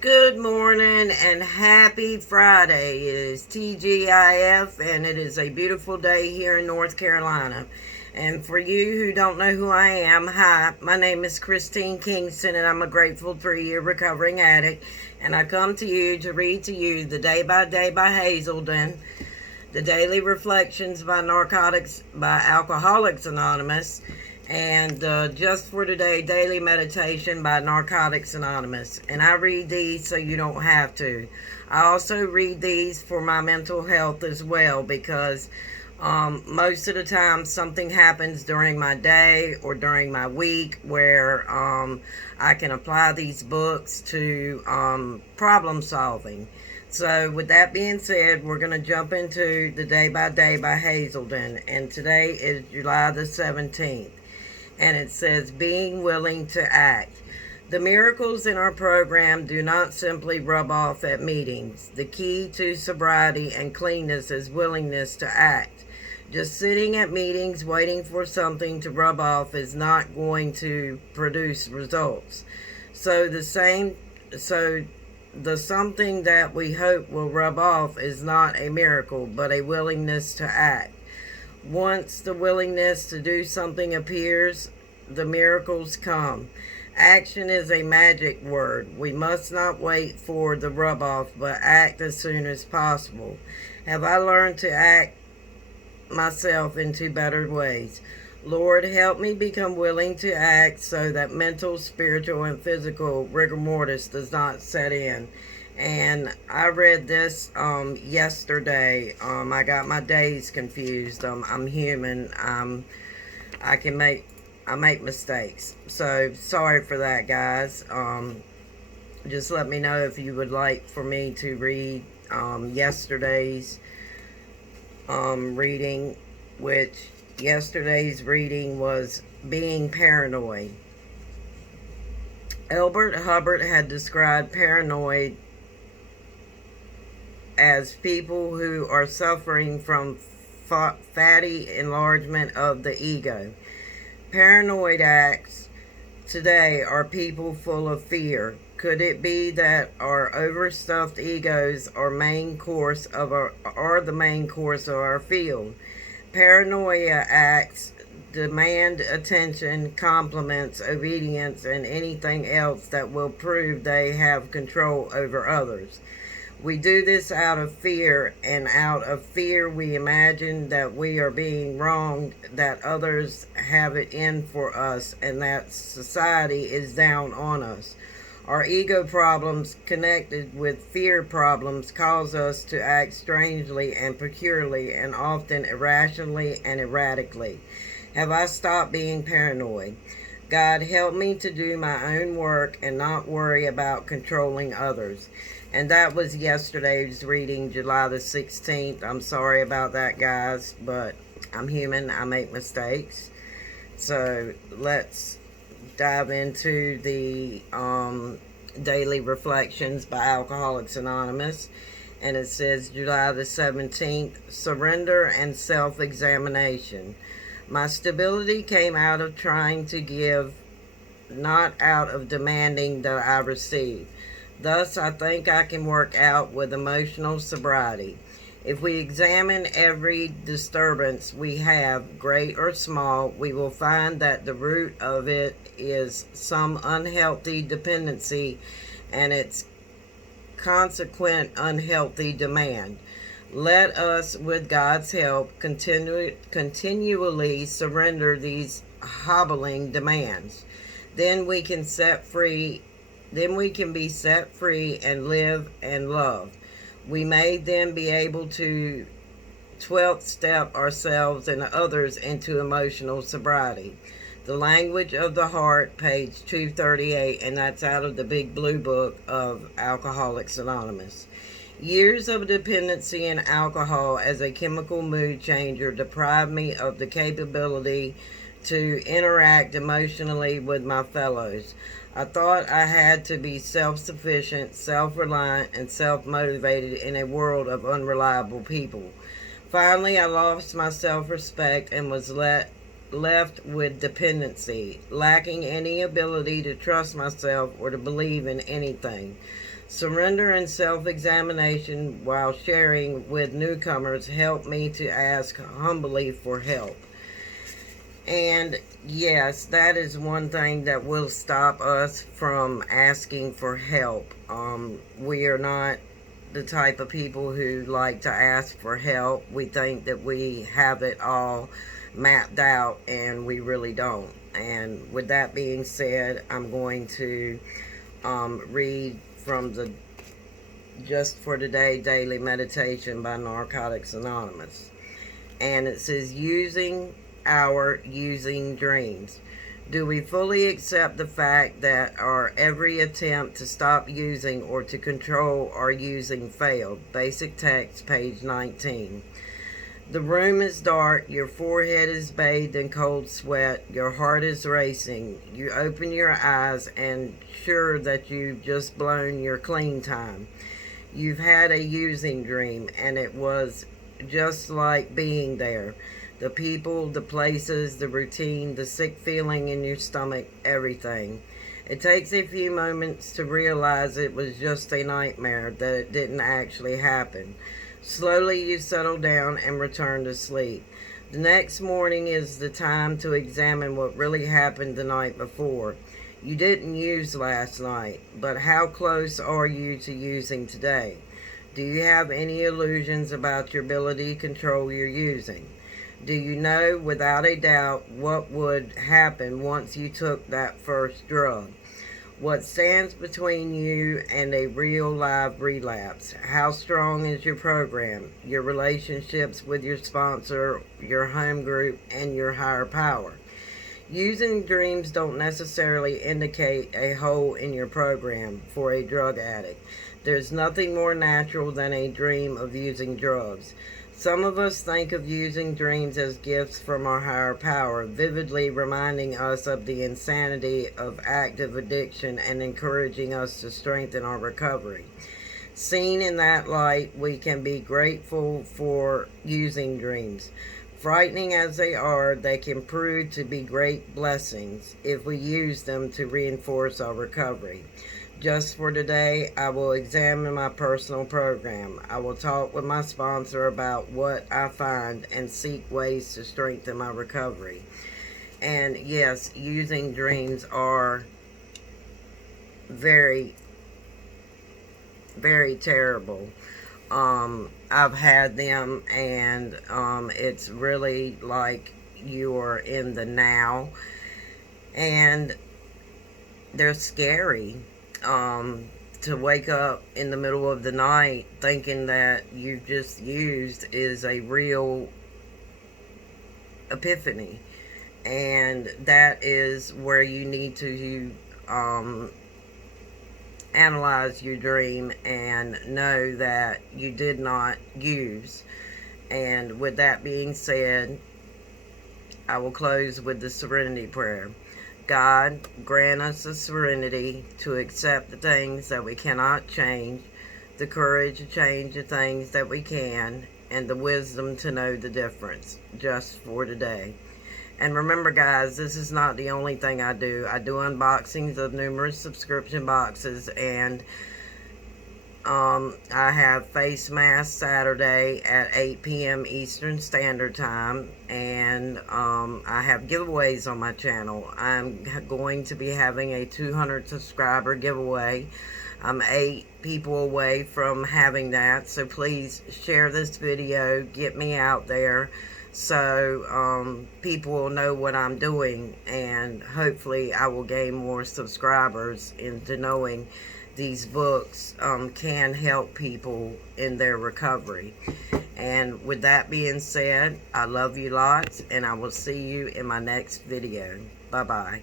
Good morning and happy Friday. It is TGIF and it is a beautiful day here in North Carolina. And for you who don't know who I am, hi, my name is Christine Kingston and I'm a grateful 3-year recovering addict. And I come to you to read to you the Day by Day by Hazelden, the Daily Reflections by Alcoholics Anonymous, and Just for Today, Daily Meditation by Narcotics Anonymous. And I read these so you don't have to. I also read these for my mental health as well, because most of the time something happens during my day or during my week where I can apply these books to problem solving. So with that being said, we're going to jump into the Day by Day by Hazelden. And today is July the 17th. And it says, being willing to act. The miracles in our program do not simply rub off at meetings. The key to sobriety and cleanness is willingness to act. Just sitting at meetings waiting for something to rub off is not going to produce results. So the something that we hope will rub off is not a miracle, but a willingness to act. Once the willingness to do something appears, the miracles come. Action is a magic word. We must not wait for the rub-off, but act as soon as possible. Have I learned to act myself into better ways? Lord, help me become willing to act so that mental, spiritual, and physical rigor mortis does not set in. And I read this yesterday. I got my days confused. I'm human. I make mistakes. So sorry for that, guys. Just let me know if you would like for me to read yesterday's reading, which yesterday's reading was being paranoid. Albert Hubbard had described paranoid as people who are suffering from fatty enlargement of the ego. Paranoid acts today are people full of fear. Could it be that our overstuffed egos are the main course of our field? Paranoia acts demand attention, compliments, obedience, and anything else that will prove they have control over others. We do this out of fear, and out of fear we imagine that we are being wronged, that others have it in for us, and that society is down on us. Our ego problems connected with fear problems cause us to act strangely and peculiarly, and often irrationally and erratically. Have I stopped being paranoid? God, help me to do my own work and not worry about controlling others. And that was yesterday's reading, July the 16th. I'm sorry about that, guys, but I'm human. I make mistakes. So let's dive into the Daily Reflections by Alcoholics Anonymous. And it says, July the 17th, surrender and self-examination. My stability came out of trying to give, not out of demanding that I receive. Thus, I think I can work out with emotional sobriety. If we examine every disturbance we have, great or small, we will find that the root of it is some unhealthy dependency and its consequent unhealthy demand. Let us, with God's help, continually surrender these hobbling demands. Then we can be set free and live and love. We may then be able to 12th step ourselves and others into emotional sobriety. The Language of the Heart, page 238, and that's out of the Big Blue Book of Alcoholics Anonymous. Years of dependency in alcohol as a chemical mood changer deprived me of the capability to interact emotionally with my fellows. I thought I had to be self-sufficient, self-reliant, and self-motivated in a world of unreliable people. Finally, I lost my self-respect and was let left with dependency, lacking any ability to trust myself or to believe in anything. Surrender and self-examination while sharing with newcomers help me to ask humbly for help. And yes, that is one thing that will stop us from asking for help. We are not the type of people who like to ask for help. We think that we have it all mapped out, and we really don't. And with that being said, I'm going to read from the Just for Today Daily Meditation by Narcotics Anonymous. And it says, using dreams. Do we fully accept the fact that our every attempt to stop using or to control our using failed? Basic text, page 19. The room is dark, your forehead is bathed in cold sweat, your heart is racing. You open your eyes and sure that you've just blown your clean time. You've had a using dream, and it was just like being there. The people, the places, the routine, the sick feeling in your stomach, everything. It takes a few moments to realize it was just a nightmare, that it didn't actually happen. Slowly you settle down and return to sleep. The next morning is the time to examine what really happened the night before. You didn't use last night, but how close are you to using today? Do you have any illusions about your ability to control your using? Do you know without a doubt what would happen once you took that first drug? What stands between you and a real live relapse? How strong is your program, your relationships with your sponsor, your home group, and your higher power? Using dreams don't necessarily indicate a hole in your program for a drug addict. There's nothing more natural than a dream of using drugs. Some of us think of using dreams as gifts from our higher power, vividly reminding us of the insanity of active addiction and encouraging us to strengthen our recovery. Seen in that light, we can be grateful for using dreams. Frightening as they are, they can prove to be great blessings if we use them to reinforce our recovery. Just for today, I will examine my personal program. I will talk with my sponsor about what I find and seek ways to strengthen my recovery. And yes, using dreams are very, very terrible. I've had them, and it's really like you are in the now, and they're scary. To wake up in the middle of the night thinking that you've just used is a real epiphany, and that is where you need to analyze your dream and know that you did not use. And with that being said, I will close with the serenity prayer. God, grant us the serenity to accept the things that we cannot change, the courage to change the things that we can, and the wisdom to know the difference, just for today. And remember, guys, this is not the only thing I do. I do unboxings of numerous subscription boxes, and I have face mask Saturday at 8 p.m. Eastern Standard Time, and I have giveaways on my channel. I'm going to be having a 200 subscriber giveaway. I'm 8 people away from having that, so please share this video, get me out there, so people will know what I'm doing, and hopefully I will gain more subscribers into knowing these books can help people in their recovery. And with that being said, I love you lots, and I will see you in my next video. Bye-bye.